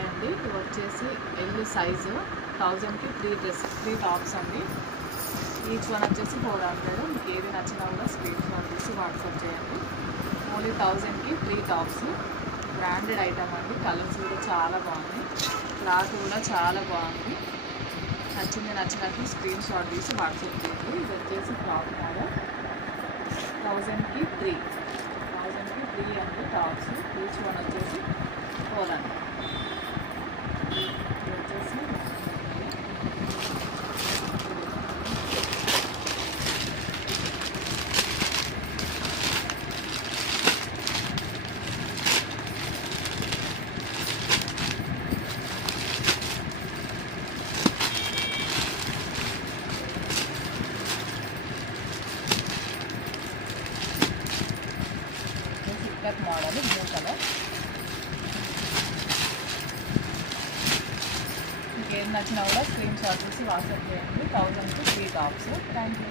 Hi అండి, ఇవి వచ్చేసి ఎల్ సైజు 1000కి 3 టాప్స్ అండి. ఈచ్ వన్ వచ్చేసి 400. మీకు ఏది నచ్చినా కూడా స్క్రీన్ షాట్ తీసి వాట్సాప్ చేయండి. ఓన్లీ 1000కి 3 టాప్స్. బ్రాండెడ్ ఐటమ్ అండి. కలర్స్ కూడా చాలా బాగున్నాయి, క్లాత్ కూడా చాలా బాగుంది. నచ్చినట్టు స్క్రీన్ షాట్ తీసి వాట్సాప్ చేయండి. ఇది వచ్చేసి ఫ్రాక్ మోడల్. 1000కి 3 అండి టాప్స్. ఈచ్ వన్ వచ్చేసి 400. సిక్కట్ మోడల్, బ్లూ కలర్. మీకు ఏది నచ్చినా కూడా స్క్రీన్ షాట్ తీసి వాట్సాప్ చేయండి. 1000కి 3 టాప్స్. Thank you.